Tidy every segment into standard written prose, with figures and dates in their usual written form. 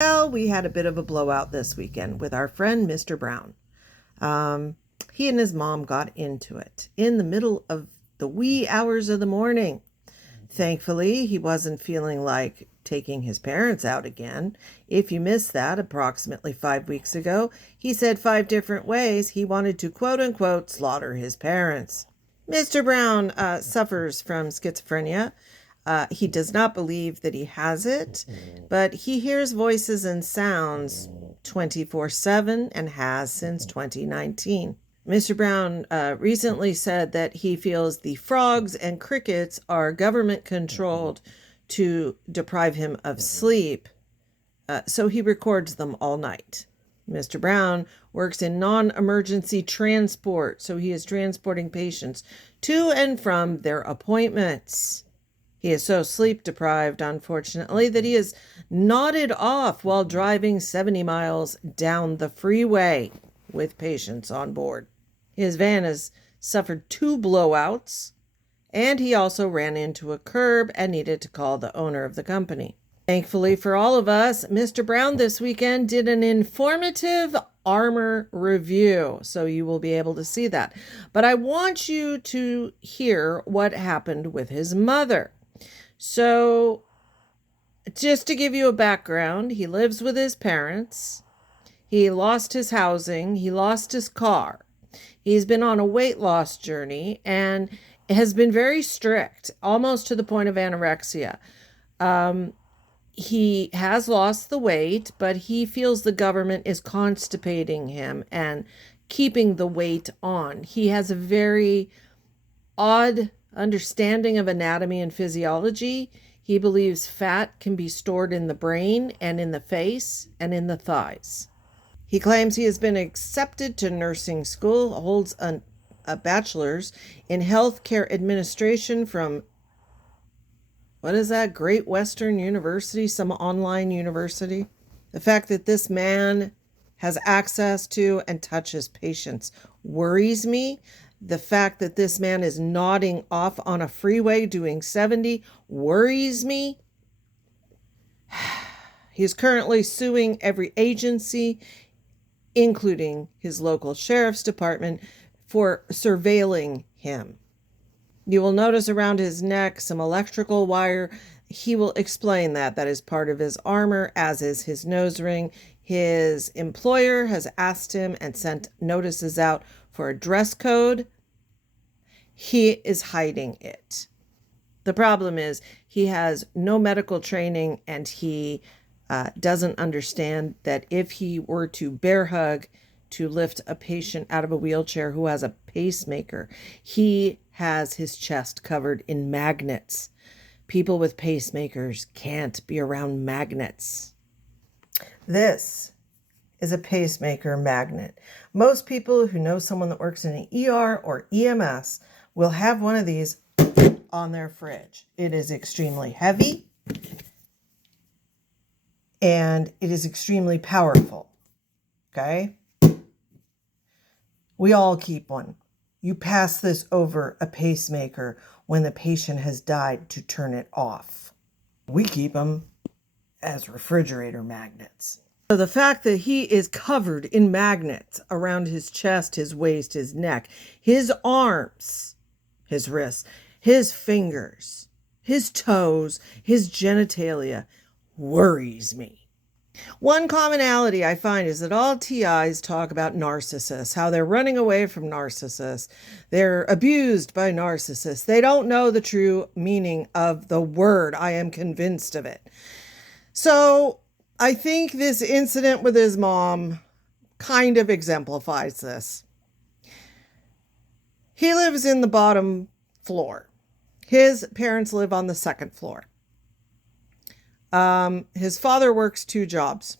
Well, we had a bit of a blowout this weekend with our friend Mr. Brown. He and his mom got into it in the middle of the wee hours of the morning. Thankfully, he wasn't feeling like taking his parents out again. If you missed that, approximately 5 weeks ago, he said 5 different ways he wanted to quote unquote slaughter his parents. Mr. Brown suffers from schizophrenia. He does not believe that he has it, but he hears voices and sounds 24/7 and has since 2019. Mr. Brown recently said that he feels the frogs and crickets are government controlled to deprive him of sleep, so he records them all night. Mr. Brown works in non-emergency transport, so he is transporting patients to and from their appointments. He is so sleep deprived, unfortunately, that he is nodded off while driving 70 miles down the freeway with patients on board. His van has suffered 2 blowouts, and he also ran into a curb and needed to call the owner of the company. Thankfully for all of us, Mr. Brown this weekend did an informative Armour review, so you will be able to see that. But I want you to hear what happened with his mother. So, just to give you a background, he lives with his parents. He lost his housing. He lost his car. He's been on a weight loss journey and has been very strict, almost to the point of anorexia. He has lost the weight, but he feels the government is constipating him and keeping the weight on. He has a very odd understanding of anatomy and physiology. He believes fat can be stored in the brain and in the face and in the thighs. He claims he has been accepted to nursing school, holds a bachelor's in healthcare administration from, what is that, Great Western University, some online university. The fact that this man has access to and touches patients worries me. The fact that this man is nodding off on a freeway doing 70 worries me. He is currently suing every agency, including his local sheriff's department, for surveilling him. You will notice around his neck some electrical wire. He will explain that. That is part of his armor, as is his nose ring. His employer has asked him and sent notices out for a dress code. He is hiding it. The problem is he has no medical training, and he doesn't understand that if he were to bear hug to lift a patient out of a wheelchair who has a pacemaker, he has his chest covered in magnets. People with pacemakers can't be around magnets. This is a pacemaker magnet. Most people who know someone that works in an ER or EMS will have one of these on their fridge. It is extremely heavy and it is extremely powerful. Okay? We all keep one. You pass this over a pacemaker when the patient has died to turn it off. We keep them as refrigerator magnets. So the fact that he is covered in magnets around his chest, his waist, his neck, his arms, his wrists, his fingers, his toes, his genitalia worries me. One commonality I find is that all TIs talk about narcissists, how they're running away from narcissists. They're abused by narcissists. They don't know the true meaning of the word. I am convinced of it. So I think this incident with his mom kind of exemplifies this. He lives in the bottom floor. His parents live on the second floor. His father works 2 jobs.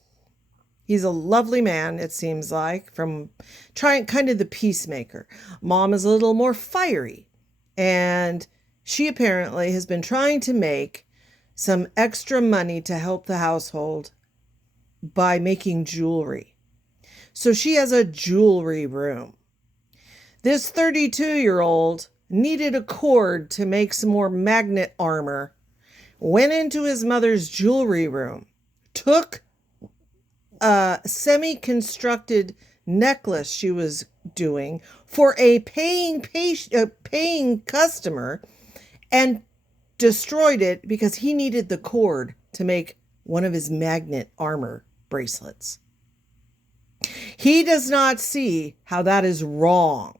He's a lovely man, it seems like, from trying kind of the peacemaker. Mom is a little more fiery, and she apparently has been trying to make some extra money to help the household by making jewelry. So she has a jewelry room. This 32-year-old needed a cord to make some more magnet armor, went into his mother's jewelry room, took semi-constructed necklace she was doing for a paying customer, and destroyed it because he needed the cord to make one of his magnet armor bracelets. He does not see how that is wrong.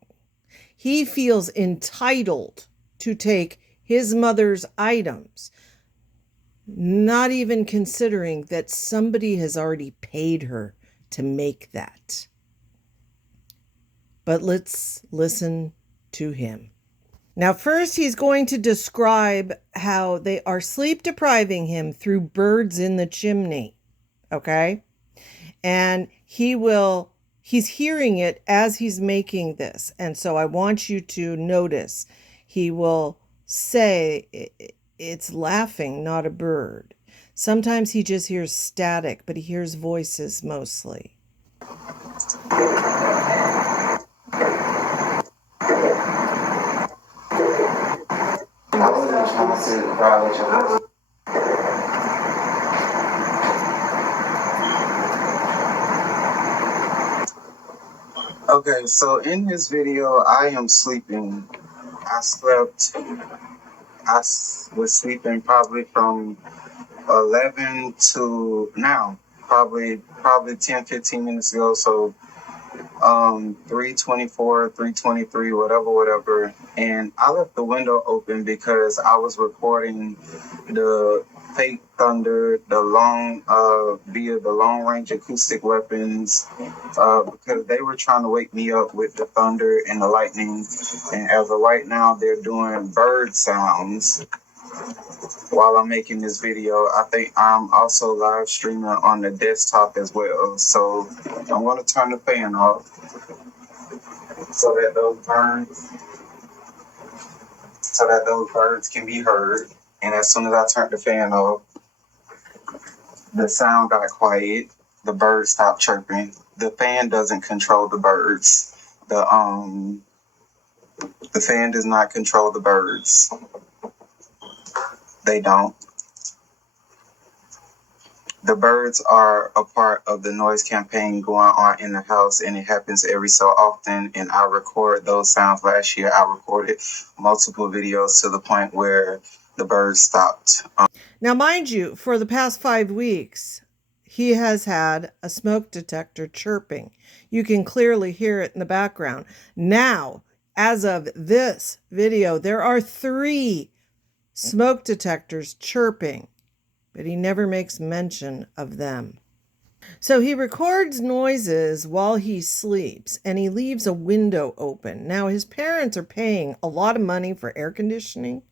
He feels entitled to take his mother's items, not even considering that somebody has already paid her to make that. But let's listen to him. Now, first, he's going to describe how they are sleep depriving him through birds in the chimney. Okay? And he's hearing it as he's making this. And so I want you to notice, he will say it's laughing, not a bird. Sometimes he just hears static, but he hears voices mostly. Okay, so in this video, I am sleeping. I was sleeping probably from 11 to now, probably 10, 15 minutes ago. So 3:24, 3:23, whatever. And I left the window open because I was recording the fake thunder, via the long range acoustic weapons, because they were trying to wake me up with the thunder and the lightning. And as of right now, they're doing bird sounds while I'm making this video. I think I'm also live streaming on the desktop as well. So I'm going to turn the fan off so that those birds can be heard. And as soon as I turned the fan off, the sound got quiet. The birds stopped chirping. The fan doesn't control the birds. The fan does not control the birds. They don't. The birds are a part of the noise campaign going on in the house, and it happens every so often. And I record those sounds. Last year, I recorded multiple videos to the point where the birds stopped. Now, mind you, for the past 5 weeks, he has had a smoke detector chirping. You can clearly hear it in the background. Now, as of this video, there are 3 smoke detectors chirping, but he never makes mention of them. So he records noises while he sleeps, and he leaves a window open. Now, his parents are paying a lot of money for air conditioning.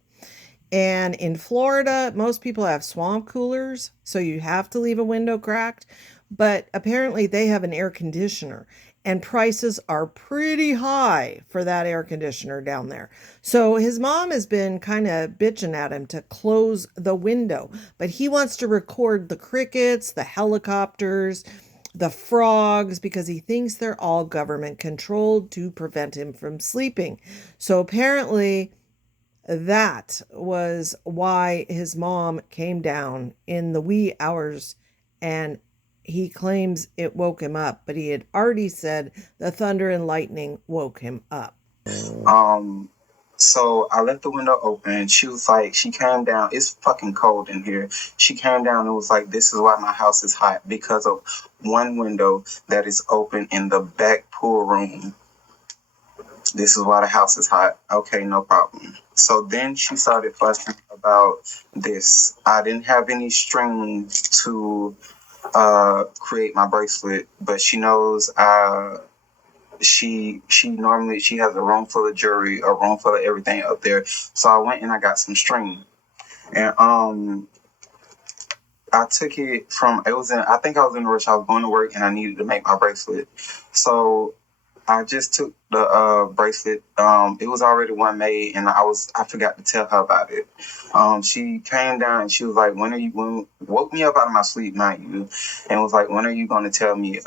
And in Florida, most people have swamp coolers, so you have to leave a window cracked. But apparently they have an air conditioner, and prices are pretty high for that air conditioner down there. So his mom has been kind of bitching at him to close the window, but he wants to record the crickets, the helicopters, the frogs, because he thinks they're all government controlled to prevent him from sleeping. So apparently that was why his mom came down in the wee hours, and he claims it woke him up, but he had already said the thunder and lightning woke him up. So I left the window open. She was like, she came down. It's fucking cold in here. She came down and was like, this is why my house is hot, because of one window that is open in the back pool room. This is why the house is hot. Okay, no problem. So then she started fussing about this. I didn't have any string to create my bracelet, but she knows she normally has a room full of jewelry, a room full of everything up there. So I went and I got some string. And I took it from I think I was in a rush. I was going to work and I needed to make my bracelet. So I just took the bracelet. It was already one made, and I forgot to tell her about it. She came down and she was like, woke me up out of my sleep, mind you, and was like, when are you going to tell me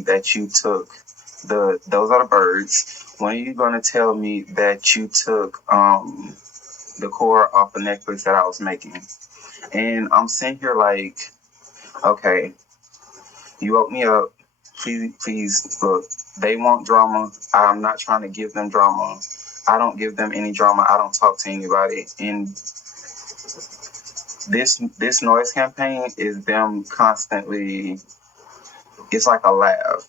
that you took those are the birds. When are you going to tell me that you took the core off the necklace that I was making? And I'm sitting here like, Okay, you woke me up. Please, look. They want drama. I'm not trying to give them drama. I don't give them any drama. I don't talk to anybody. And this noise campaign is them constantly. It's like a laugh.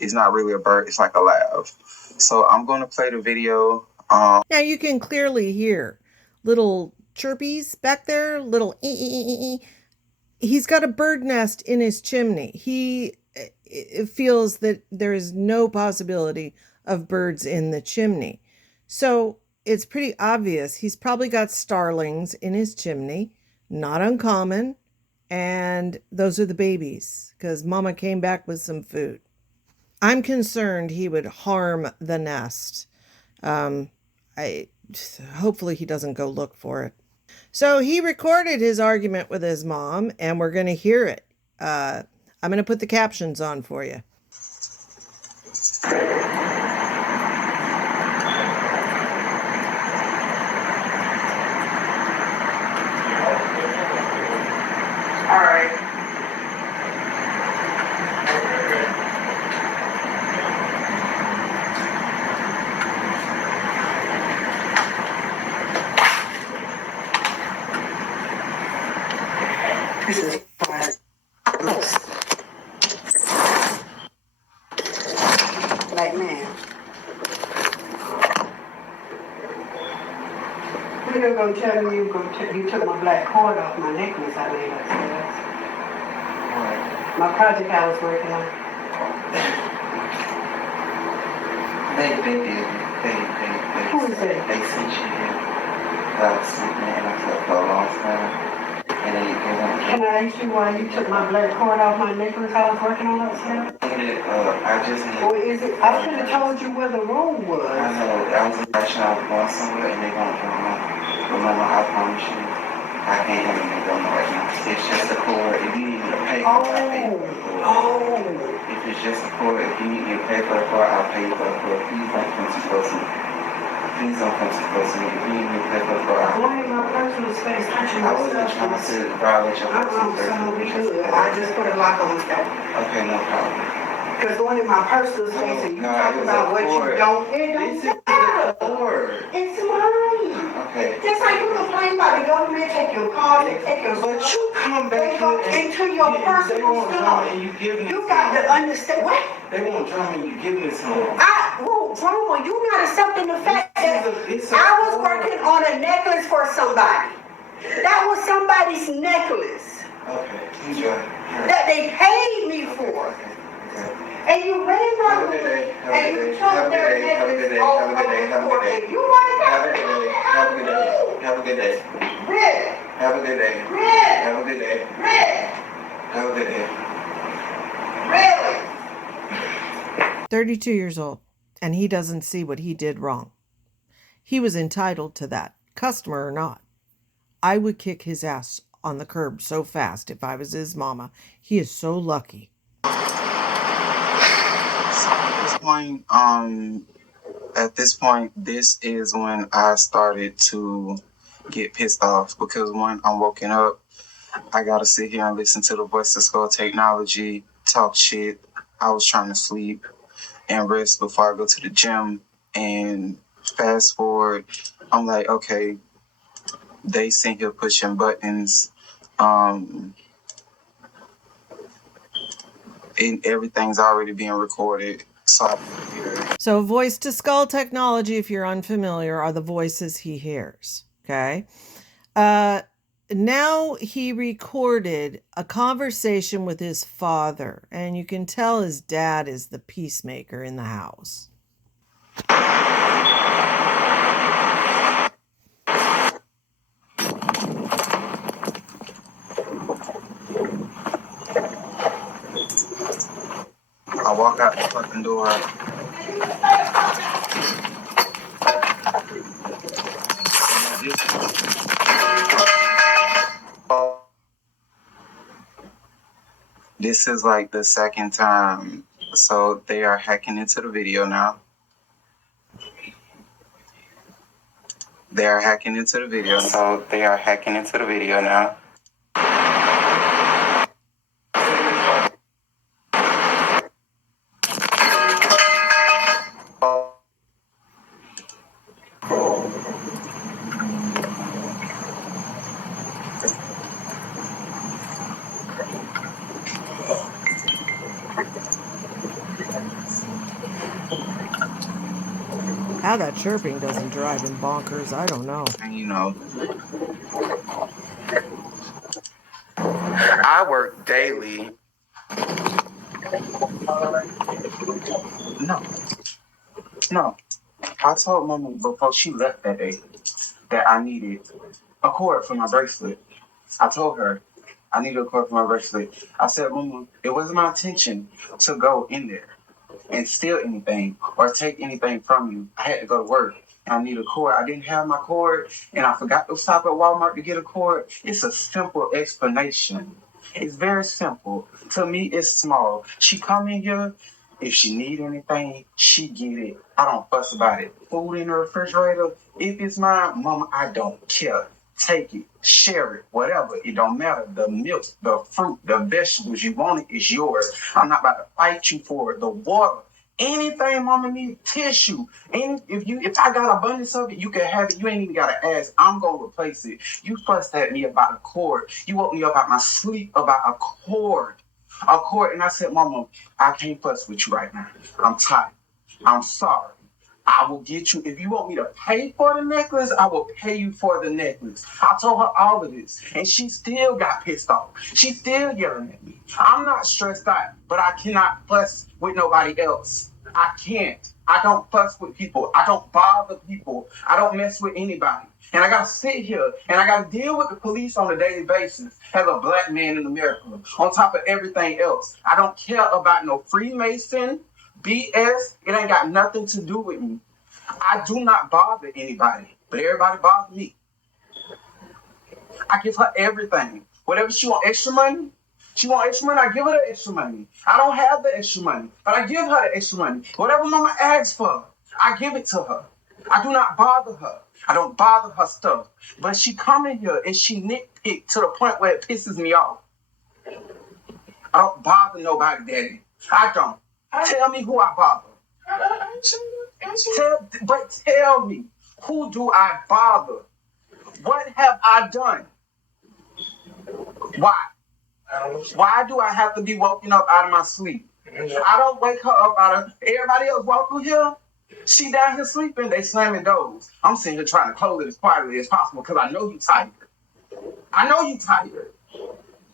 It's not really a bird. It's like a laugh. So I'm going to play the video. Now you can clearly hear little chirpies back there, little He's got a bird nest in his chimney. He feels that there is no possibility of birds in the chimney. So it's pretty obvious he's probably got starlings in his chimney, not uncommon. And those are the babies because mama came back with some food. I'm concerned he would harm the nest. I hopefully he doesn't go look for it. So he recorded his argument with his mom, and we're going to hear it. I'm going to put the captions on for you. All right. This is like, man. You're gonna tell me you took my black cord off my necklace I made upstairs. My project I was working on. They did. Who is that? They sent you here. I was sleeping and I slept for a long time. And they went. Can I ask you why you took my black cord off my necklace I was working on upstairs? I just need. Or is it? I should have told you where the room was. I know. I was rushing out going somewhere and they're gonna come home. Remember, I promise you, I can't have anything going right now. It's just a cord. If you need me to pay for it, I'll pay for the cord. If it's just a cord, if you need me to pay for the cord, I'll pay for the cord. Please don't come too close to me. Please don't come too close to me. If you need me to pay for the cord, I'll pay. Why in my personal space touching I my wasn't stuff? trying to violate your personal space. So we good. I just put a lock on the door. Okay, no problem. Because going in my personal space and you talk about what you don't. It don't matter. It's mine. Okay. Just like you complain about the government take your car, they take your. But you come back go into your personal stuff. and you give me. You got to understand what. They want drama and you give me some. Drama, you not accepting the fact that I was working on a necklace for somebody. That was somebody's necklace. Okay, enjoy. That they paid me for. And you ran out of it, and you took their necklace off of the court, and you want to Have a good day. Have a good day. Have a good day. Red. Have a good day. Red. Have a good day. Red. Have a good day. Really? 32 years old, and he doesn't see what he did wrong. He was entitled to that, customer or not. I would kick his ass on the curb so fast if I was his mama. He is so lucky. At this point, this is when I started to get pissed off because when I'm woken up, I gotta sit here and listen to the voice of skull technology, talk shit. I was trying to sleep and rest before I go to the gym. And fast forward, I'm like, okay, they sit here pushing buttons. And everything's already being recorded. So voice to skull technology, if you're unfamiliar, are the voices he hears. Okay. Now he recorded a conversation with his father, and you can tell his dad is the peacemaker in the house. I walk out the fucking door. This is like the second time. So they are hacking into the video now. They are hacking into the video now. How that chirping doesn't drive him bonkers, I don't know. I work daily. No, no. I told Mama before she left that day that I needed a cord for my bracelet. I told her I needed a cord for my bracelet. I said, Mama, it wasn't my intention to go in there and steal anything or take anything from you. I had to go to work and I need a cord. I didn't have my cord and I forgot to stop at Walmart to get a cord. It's a simple explanation. It's very simple. To me, it's small. She come in here. If she need anything, she get it. I don't fuss about it. Food in the refrigerator, if it's mine, Mama, I don't care. Take it, share it, whatever. It don't matter. The milk, the fruit, the vegetables, you want it, is yours. I'm not about to fight you for it. The water, anything Mama need, tissue. If I got abundance of it, you can have it. You ain't even gotta ask. I'm gonna replace it. You fussed at me about a cord. You woke me up out my sleep about a cord. A cord, and I said, Mama, I can't fuss with you right now. I'm tired. I'm sorry. I will get you. If you want me to pay for the necklace, I will pay you for the necklace. I told her all of this, and she still got pissed off. She's still yelling at me. I'm not stressed out, but I cannot fuss with nobody else. I can't. I don't fuss with people. I don't bother people. I don't mess with anybody. And I gotta sit here and I gotta deal with the police on a daily basis as a black man in America. On top of everything else, I don't care about no Freemason, BS. It ain't got nothing to do with me. I do not bother anybody, but everybody bothers me. I give her everything. Whatever she want, extra money. She want extra money, I give her the extra money. I don't have the extra money, but I give her the extra money. Whatever Mama asks for, I give it to her. I do not bother her. I don't bother her stuff. But she come in here and she nitpick to the point where it pisses me off. I don't bother nobody, Daddy. I don't. Tell me who I bother. Tell me, who do I bother? What have I done? Why? Why do I have to be woken up out of my sleep? I don't wake her up out of. Everybody else walk through here. She down here sleeping. They slamming doors. I'm sitting here trying to close it as quietly as possible because I know you tired. I know you tired.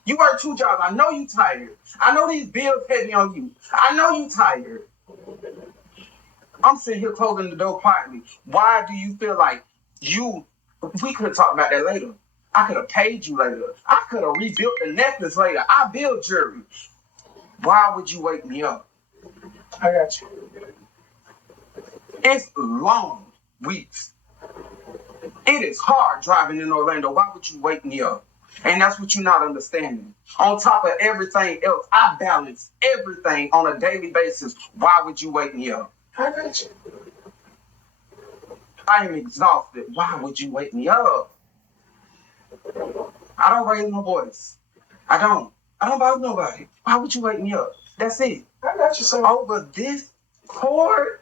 You work 2 jobs. I know you tired. I know these bills heavy on you. I know you tired. I'm sitting here closing the door quietly. Why do you feel like we could have talked about that later. I could have paid you later. I could have rebuilt the necklace later. I build jewelry. Why would you wake me up? I got you. It's long weeks. It is hard driving in Orlando. Why would you wake me up? And that's what you're not understanding. On top of everything else, I balance everything on a daily basis. Why would you wake me up? I got you. I am exhausted. Why would you wake me up? I don't raise my voice. I don't bother nobody. Why would you wake me up? That's it. I got you, son. Over this cord?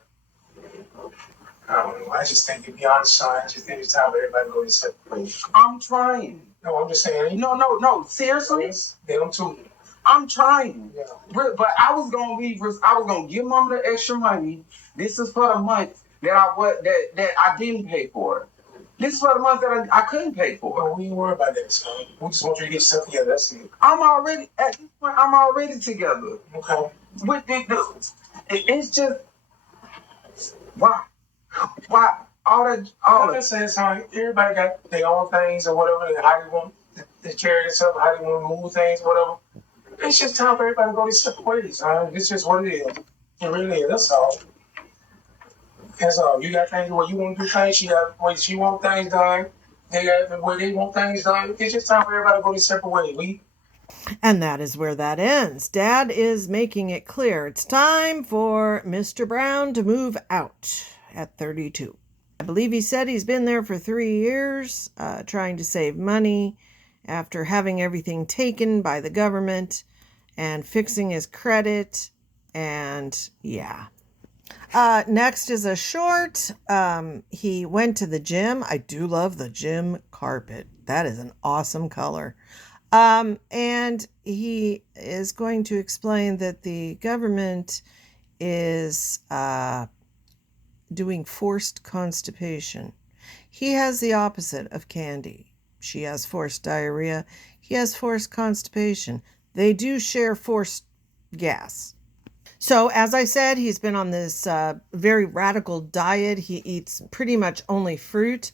I don't know. I just think, to be honest, son, I just think it's time for everybody to go to separate ways. I'm trying. No, I'm just saying. No. Seriously? Them too. I'm trying. Yeah. But I was gonna give Mama the extra money. This is for the month that I didn't pay for. This is for the month that I couldn't pay for. Well, we ain't worried about that, son. We just want you to get yourself together. That's it. At this point, I'm already together. Okay. With it's just why I'm just saying, son, everybody got their own things or whatever, and how they want to carry themselves, how they want to move things, whatever. It's just time for everybody to go their separate ways, son. It's just what it is. It really is. That's all. That's all. You got things where you want to do things. She got ways she want things done. They got the way they want things done. It's just time for everybody to go their separate ways. And that is where that ends. Dad is making it clear it's time for Mr. Brown to move out at 32. I believe he said he's been there for 3 years, trying to save money after having everything taken by the government and fixing his credit. And yeah. Next is a short. He went to the gym. I do love the gym carpet. That is an awesome color. And he is going to explain that the government is doing forced constipation. He has the opposite of Candy. She has forced diarrhea. He has forced constipation. They do share forced gas. So, as I said, he's been on this very radical diet. He eats pretty much only fruit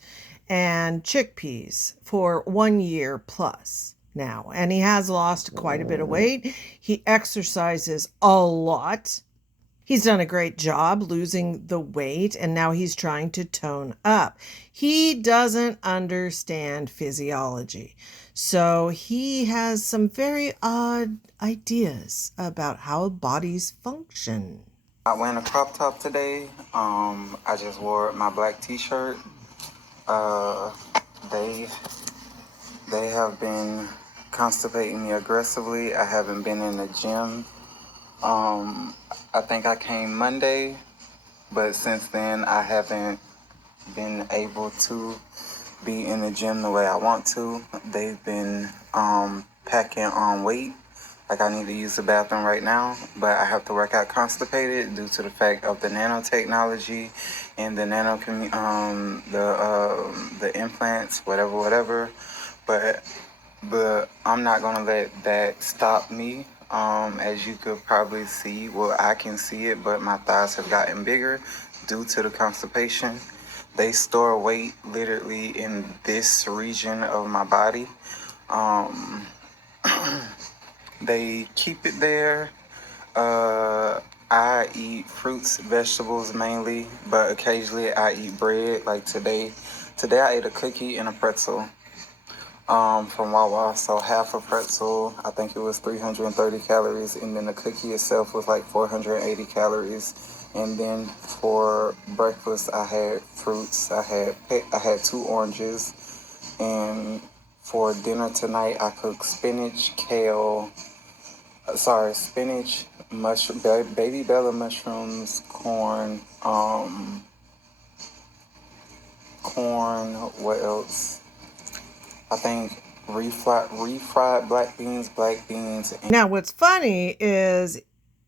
and chickpeas for 1 year plus now. And he has lost quite a bit of weight. He exercises a lot. He's done a great job losing the weight, and now he's trying to tone up. He doesn't understand physiology, so he has some very odd ideas about how bodies function. I wearing a crop top today. I just wore my black t-shirt. Uh, they have been constipating me aggressively. I haven't been in the gym. I think I came Monday, but since then I haven't been able to be in the gym the way I want to. They've been packing on weight. Like I need to use the bathroom right now, but I have to work out constipated due to the fact of the nanotechnology and the the implants, whatever. But I'm not gonna let that stop me. As you could probably see, well, I can see it, but my thighs have gotten bigger due to the constipation. They store weight literally in this region of my body. They keep it there. I eat fruits, vegetables mainly, but occasionally I eat bread. Like today I ate a cookie and a pretzel. From Wawa, so half a pretzel, I think it was 330 calories, and then the cookie itself was like 480 calories. And then for breakfast, I had fruits. I had 2 oranges, and for dinner tonight, I cooked spinach, baby bella mushrooms, corn. What else? I think refried black beans. Now, what's funny is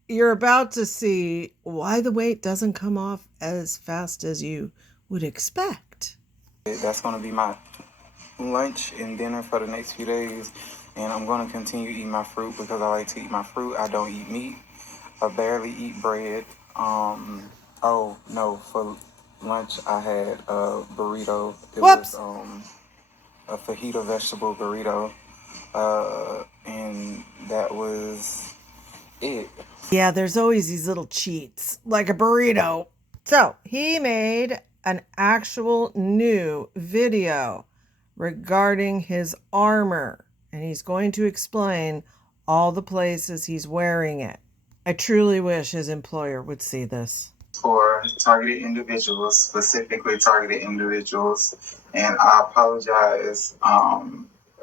you're about to see why the weight doesn't come off as fast as you would expect. That's going to be my lunch and dinner for the next few days. And I'm going to continue eating my fruit because I like to eat my fruit. I don't eat meat. I barely eat bread. Oh, no, for lunch I had a burrito. It Whoops. was a fajita vegetable burrito. And that was it. Yeah, there's always these little cheats, like a burrito. So he made an actual new video regarding his Armour, and he's going to explain all the places he's wearing it. I truly wish his employer would see this. For targeted individuals, specifically targeted individuals, and I apologize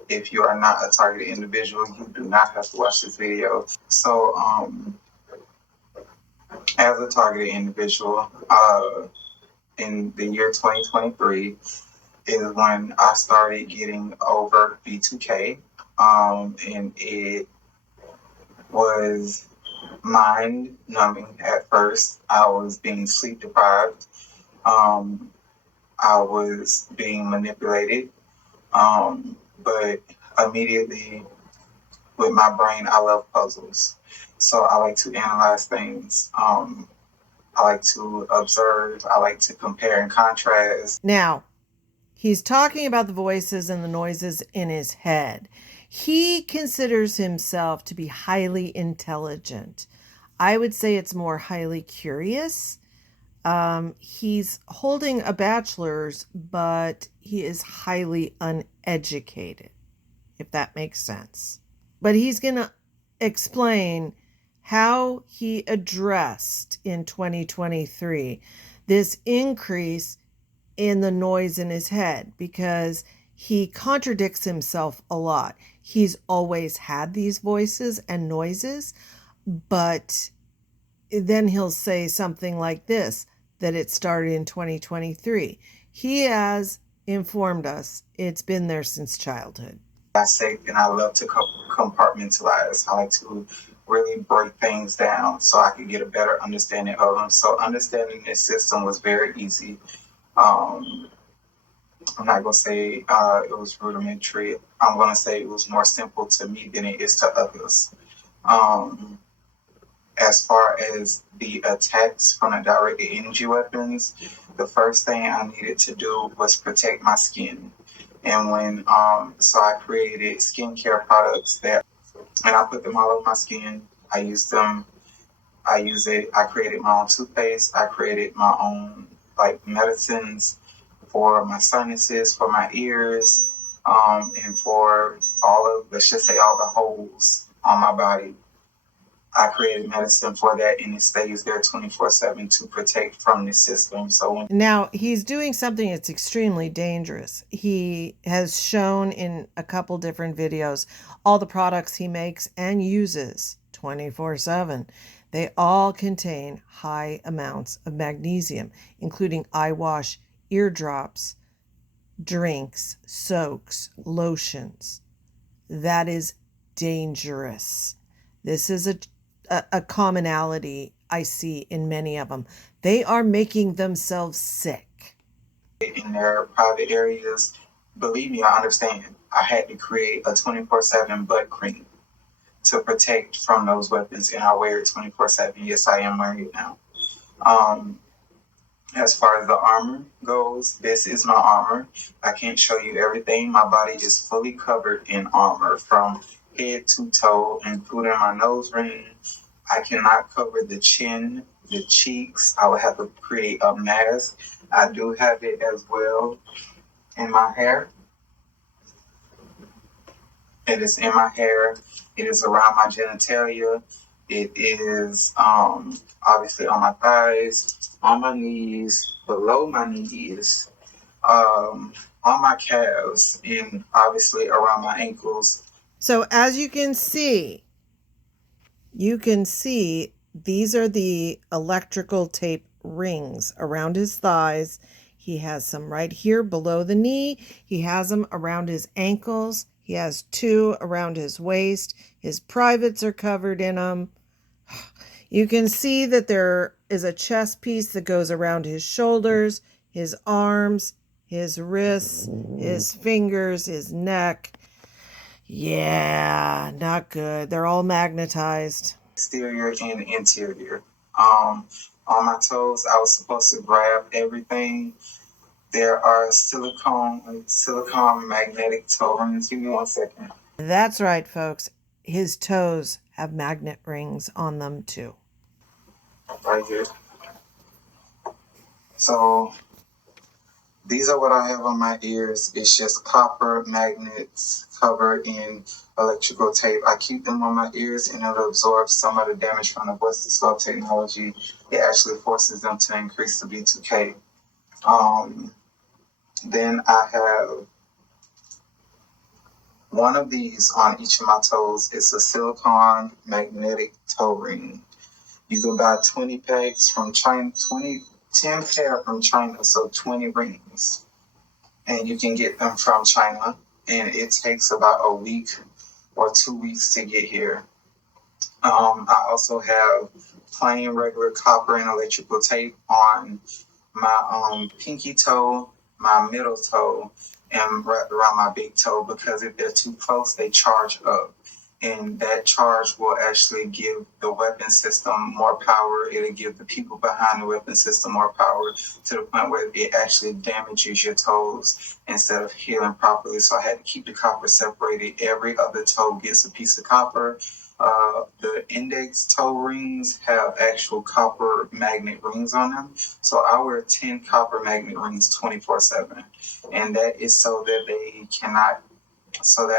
if you are not a targeted individual. You do not have to watch this video. So, as a targeted individual, in the year 2023 is when I started getting over B2K, and it was mind numbing at first. I was being sleep deprived. I was being manipulated. But immediately with my brain, I love puzzles. So I like to analyze things. I like to observe. I like to compare and contrast. Now, he's talking about the voices and the noises in his head. He considers himself to be highly intelligent. I would say it's more highly curious. He's holding a bachelor's, but he is highly uneducated, if that makes sense. But he's going to explain how he addressed in 2023 this increase in the noise in his head, because he contradicts himself a lot. He's always had these voices and noises, but then he'll say something like this, that it started in 2023. He has informed us it's been there since childhood. I say, and I love to compartmentalize. I like to really break things down so I could get a better understanding of them. So understanding this system was very easy. I'm not gonna say it was rudimentary. I'm gonna say it was more simple to me than it is to others. Um, as far as the attacks from the directed energy weapons, the first thing I needed to do was protect my skin. And so I created skincare products and I put them all over my skin. I use them. I use it. I created my own toothpaste. I created my own like medicines for my sinuses, for my ears, and for let's just say all the holes on my body. I created medicine for that, and it stays there 24/7 to protect from the system. So now he's doing something that's extremely dangerous. He has shown in a couple different videos all the products he makes and uses 24/7. They all contain high amounts of magnesium, including eye wash, eardrops, drinks, soaks, lotions. That is dangerous. This is a commonality I see in many of them. They are making themselves sick. in their private areas, believe me, I understand. I had to create a 24/7 butt cream to protect from those weapons, and I wear it 24/7. Yes, I am wearing it now. Um, as far as the armor goes, this is my armor. I can't show you everything. My body is fully covered in armor from head to toe, including my nose ring. I cannot cover the chin, the cheeks. I would have to create a mask. I do have it as well in my hair. It is in my hair. It is around my genitalia. It is obviously on my thighs, on my knees, below my knees, on my calves, and obviously around my ankles. So as you can see these are the electrical tape rings around his thighs. He has some right here below the knee. He has them around his ankles. He has 2 around his waist. His privates are covered in them. You can see that there is a chest piece that goes around his shoulders, his arms, his wrists, his fingers, his neck. Yeah, not good. They're all magnetized. Exterior and interior. On my toes, I was supposed to grab everything. There are silicone magnetic toe rings. Give me 1 second. That's right, folks. His toes have magnet rings on them too. Right here. So these are what I have on my ears. It's just copper magnets covered in electrical tape. I keep them on my ears and it'll absorb some of the damage from the voice to slow technology. It actually forces them to increase the B2K. Then I have one of these on each of my toes. It's a silicone magnetic toe ring. You can buy 20 packs from China, 10 pair from China, so 20 rings. And you can get them from China, and it takes about a week or 2 weeks to get here. I also have plain regular copper and electrical tape on my pinky toe, my middle toe, and wrapped around my big toe, because if they're too close, they charge up. And that charge will actually give the weapon system more power. It'll give the people behind the weapon system more power, to the point where it actually damages your toes instead of healing properly. So I had to keep the copper separated. Every other toe gets a piece of copper. The index toe rings have actual copper magnet rings on them. So I wear 10 copper magnet rings 24/7. And that is so that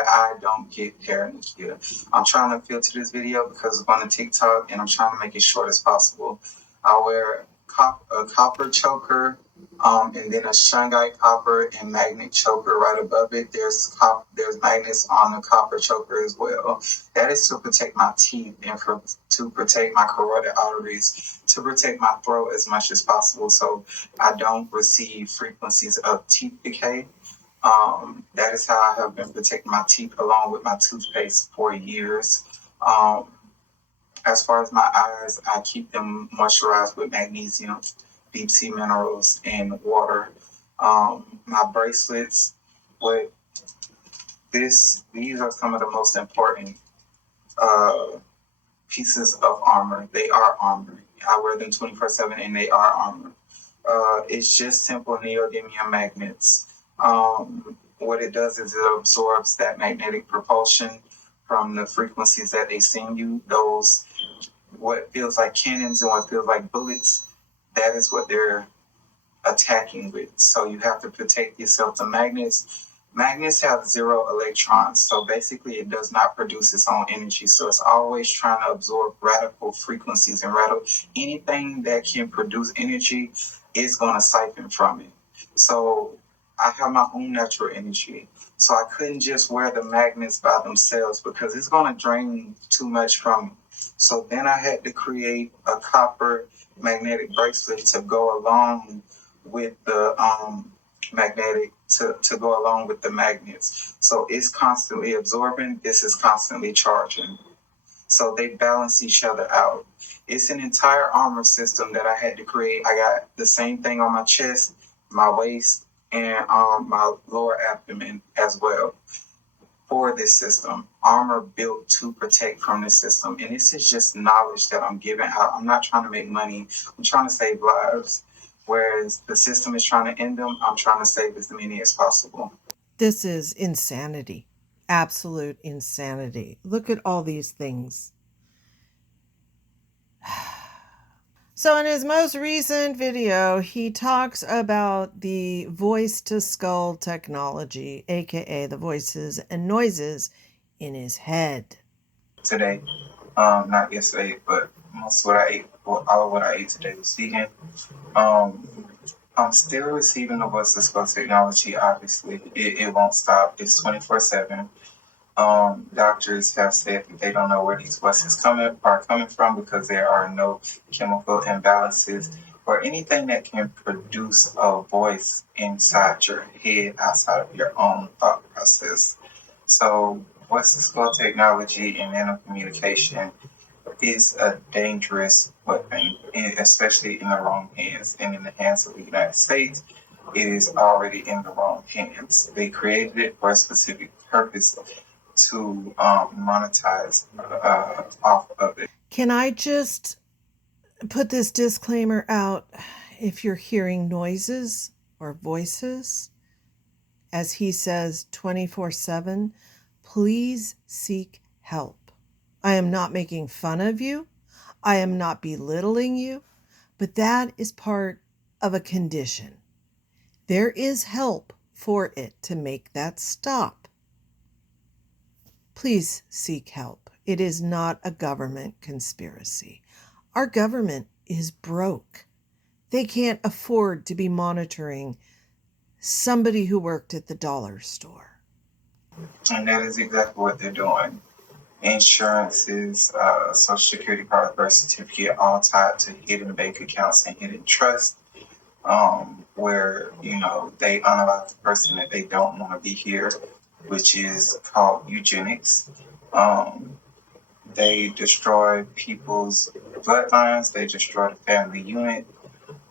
I don't get paranoid. I'm trying to filter this video because it's on the TikTok, and I'm trying to make it short as possible. I wear a copper choker, and then a shungite copper and magnet choker right above it. There's magnets on the copper choker as well. That is to protect my teeth and to protect my carotid arteries, to protect my throat as much as possible, so I don't receive frequencies of teeth decay. That is how I have been protecting my teeth along with my toothpaste for years. As far as my eyes, I keep them moisturized with magnesium, deep sea minerals, and water. My bracelets, what these are some of the most important uh, pieces of armor. They are armor. I wear them 24/7, and they are armor. It's just simple neodymium magnets. What it does is it absorbs that magnetic propulsion from the frequencies that they send you. Those what feels like cannons and what feels like bullets. That is what they're attacking with. So you have to protect yourself. The magnets have zero electrons, so basically it does not produce its own energy. So it's always trying to absorb radical frequencies and anything that can produce energy is going to siphon from it. So I have my own natural energy. So I couldn't just wear the magnets by themselves because it's going to drain too much from me. So then I had to create a copper magnetic bracelet to go along with the magnetic to go along with the magnets. So it's constantly absorbing, this is constantly charging. So they balance each other out. It's an entire armor system that I had to create. I got the same thing on my chest, my waist, and my lower abdomen as well for this system. Armor built to protect from this system. And this is just knowledge that I'm giving out. I'm not trying to make money. I'm trying to save lives. Whereas the system is trying to end them, I'm trying to save as many as possible. This is insanity. Absolute insanity. Look at all these things. So in his most recent video, he talks about the voice-to-skull technology, aka the voices and noises in his head. Today, not yesterday, but most of what I ate, well, all of what I ate today was vegan. I'm still receiving the voice-to-skull technology. Obviously, it won't stop. It's 24/7. Doctors have said that they don't know where these voices are coming from because there are no chemical imbalances or anything that can produce a voice inside your head outside of your own thought process. So voice-to-skull technology and nanocommunication is a dangerous weapon, especially in the wrong hands. And in the hands of the United States, it is already in the wrong hands. They created it for a specific purpose to monetize off of it. Can I just put this disclaimer out? If you're hearing noises or voices, as he says 24/7, please seek help. I am not making fun of you. I am not belittling you, but that is part of a condition. There is help for it to make that stop. Please seek help. It is not a government conspiracy. Our government is broke. They can't afford to be monitoring somebody who worked at the dollar store. And that is exactly what they're doing. Insurances, Social Security card, birth certificate, all tied to hidden bank accounts and hidden trust, where, they unalive the person that they don't want to be here, which is called eugenics. They destroy people's bloodlines. They destroy the family unit,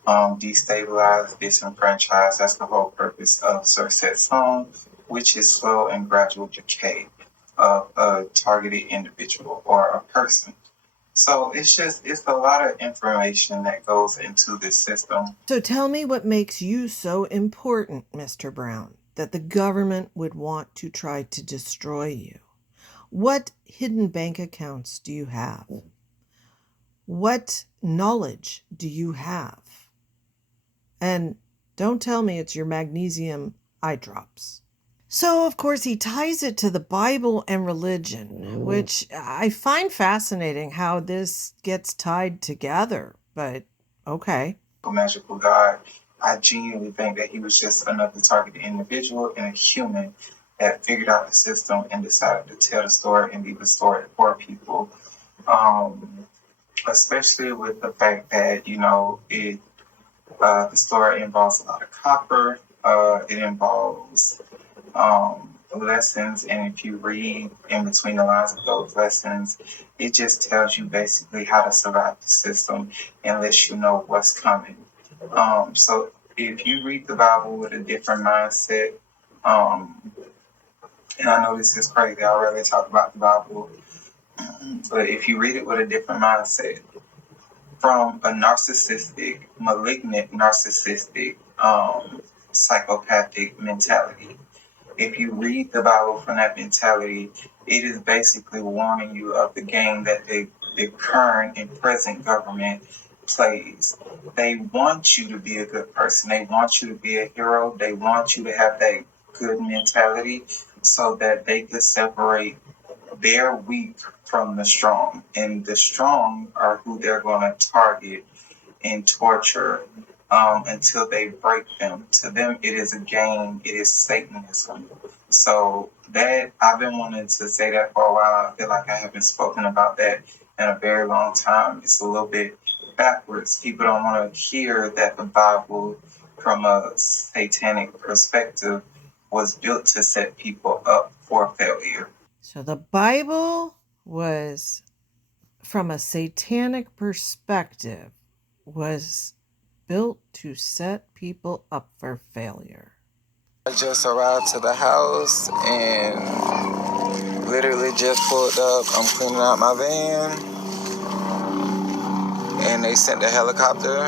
destabilize, disenfranchise. That's the whole purpose of Surset's song, which is slow and gradual decay of a targeted individual or a person. So it's a lot of information that goes into this system. So tell me what makes you so important, Mr. Brown, that the government would want to try to destroy you. What hidden bank accounts do you have? What knowledge do you have? And don't tell me it's your magnesium eye drops. So, of course, he ties it to the Bible and religion, which I find fascinating how this gets tied together, but okay. A magical God. I genuinely think that he was just another targeted individual and a human that figured out the system and decided to tell the story and leave the story for people. Especially with the fact that, the story involves a lot of copper. It involves lessons, and if you read in between the lines of those lessons, it just tells you basically how to survive the system and lets you know what's coming. So if you read the Bible with a different mindset, and I know this is crazy, I rarely talk about the Bible, but if you read it with a different mindset, from a narcissistic, malignant, narcissistic, psychopathic mentality. If you read the Bible from that mentality, it is basically warning you of the game that the current and present government plays. They want you to be a good person. They want you to be a hero. They want you to have that good mentality so that they could separate their weak from the strong. And the strong are who they're going to target and torture until they break them. To them, it is a game. It is Satanism. So that I've been wanting to say that for a while. I feel like I haven't spoken about that in a very long time. It's a little bit backwards. People don't want to hear that the Bible, from a satanic perspective, was built to set people up for failure. So the Bible was, from a satanic perspective, was built to set people up for failure. I just arrived to the house and literally just pulled up. I'm cleaning out my van and they sent the helicopter.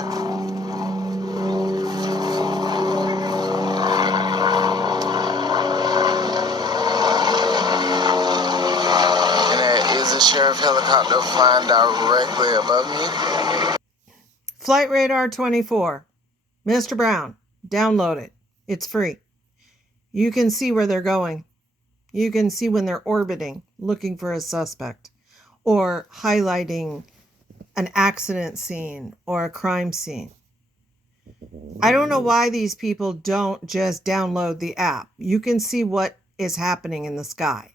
And there is a sheriff helicopter flying directly above me. Flight Radar 24. Mr. Brown, download it. It's free. You can see where they're going. You can see when they're orbiting, looking for a suspect, or highlighting an accident scene or a crime scene. I don't know why these people don't just download the app. You can see what is happening in the sky.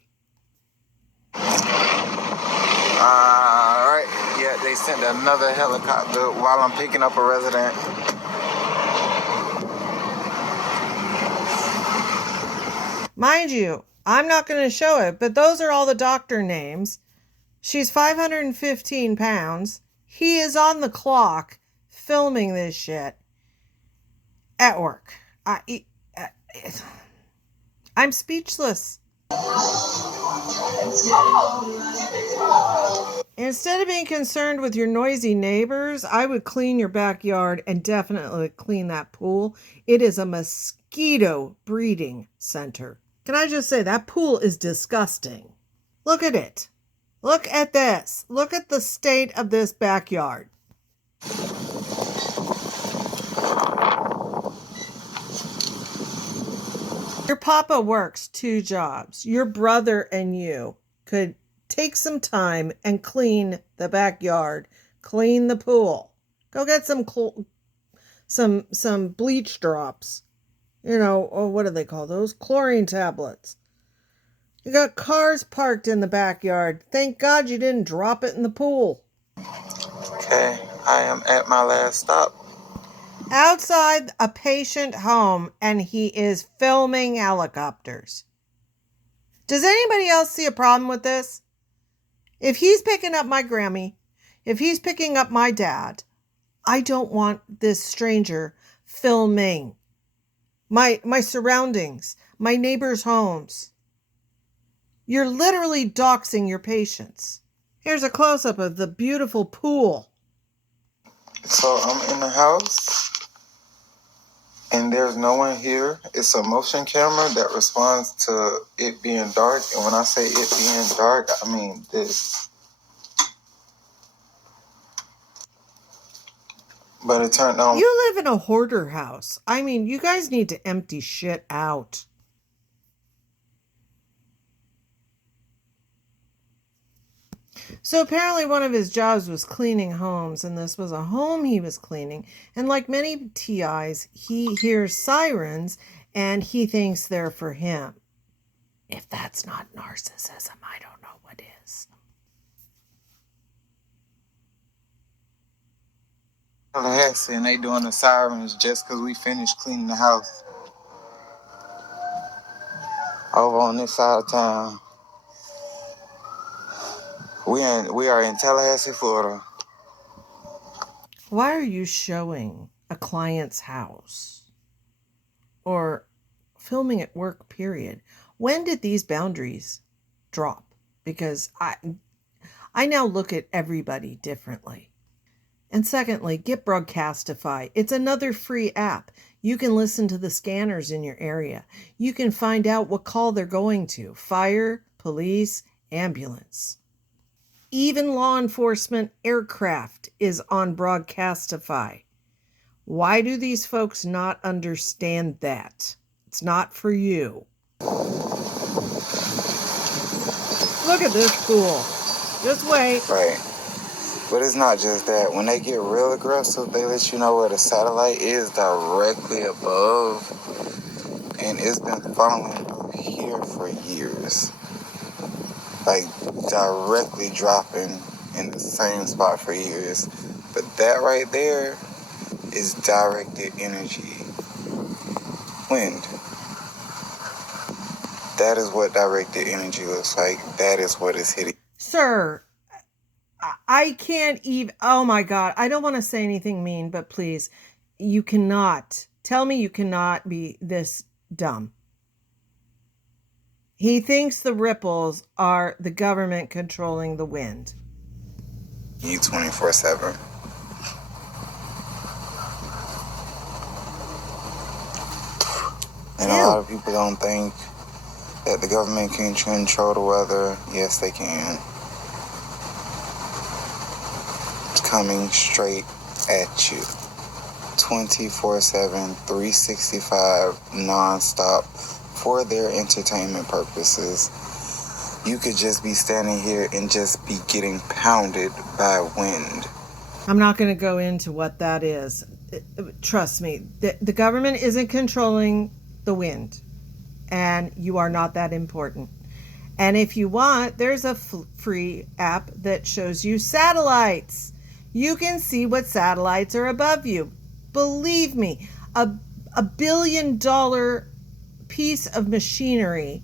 Alright, yeah, they sent another helicopter while I'm picking up a resident. Mind you, I'm not going to show it, but those are all the doctor names. She's 515 pounds. He is on the clock filming this shit at work. I'm speechless. Instead of being concerned with your noisy neighbors, I would clean your backyard and definitely clean that pool. It is a mosquito breeding center. Can I just say that pool is disgusting? Look at it. Look at this. Look at the state of this backyard. Your papa works 2 jobs. Your brother and you could take some time and clean the backyard, clean the pool. Go get some bleach drops. You know, or what do they call those? Chlorine tablets. You got cars parked in the backyard. Thank God you didn't drop it in the pool. Okay, I am at my last stop. Outside a patient home, and he is filming helicopters. Does anybody else see a problem with this? If he's picking up my Grammy, if he's picking up my dad, I don't want this stranger filming my surroundings, my neighbors' homes. You're literally doxing your patients. Here's a close-up of the beautiful pool. So I'm in the house and there's no one here. It's a motion camera that responds to it being dark. And when I say it being dark, I mean this. But it turned on. You live in a hoarder house. I mean, you guys need to empty shit out. So apparently one of his jobs was cleaning homes, and this was a home he was cleaning. And like many TIs, he hears sirens and he thinks they're for him. If that's not narcissism, I don't know what is. And they doing the sirens just because we finished cleaning the house. Over on this side of town, we are in Tallahassee, Florida. Why are you showing a client's house or filming at work, period? When did these boundaries drop? Because I now look at everybody differently. And secondly, get Broadcastify. It's another free app. You can listen to the scanners in your area. You can find out what call they're going to: fire, police, ambulance. Even law enforcement aircraft is on Broadcastify. Why do these folks not understand that? It's not for you. Look at this fool. Just wait. Right. But it's not just that. When they get real aggressive, they let you know where the satellite is directly above. And it's been following through here for years. Like, directly dropping in the same spot for years. But that right there is directed energy. Wind. That is what directed energy looks like. That is what is hitting. Sir, I can't even, oh my God, I don't want to say anything mean, but please, you cannot, tell me you cannot be this dumb. He thinks the ripples are the government controlling the wind. You 24/7. And a lot of people don't think that the government can control the weather. Yes, they can. It's coming straight at you. 24/7, 365, nonstop, for their entertainment purposes. You could just be standing here and just be getting pounded by wind. I'm not going to go into what that is. Trust me, the government isn't controlling the wind, and you are not that important. And if you want, there's a free app that shows you satellites. You can see what satellites are above you. Believe me, a $1 billion piece of machinery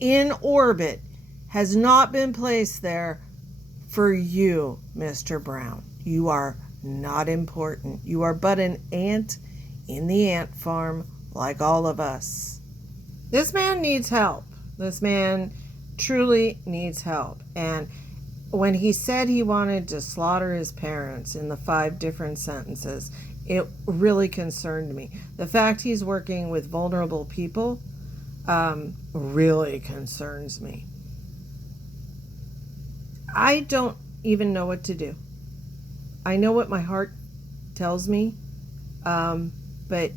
in orbit has not been placed there for you, Mr. Brown. You are not important. You are but an ant in the ant farm, like all of us. This man needs help. This man truly needs help. And when he said he wanted to slaughter his parents in the 5 different sentences, it really concerned me. The fact he's working with vulnerable people really concerns me. I don't even know what to do. I know what my heart tells me, but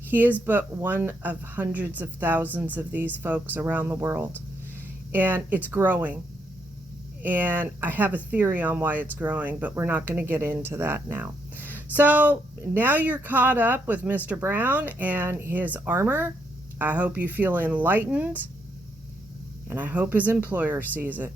he is but one of hundreds of thousands of these folks around the world. And it's growing. And I have a theory on why it's growing, but we're not going to get into that now. So now you're caught up with Mr. Brown and his Armour. I hope you feel enlightened, and I hope his employer sees it.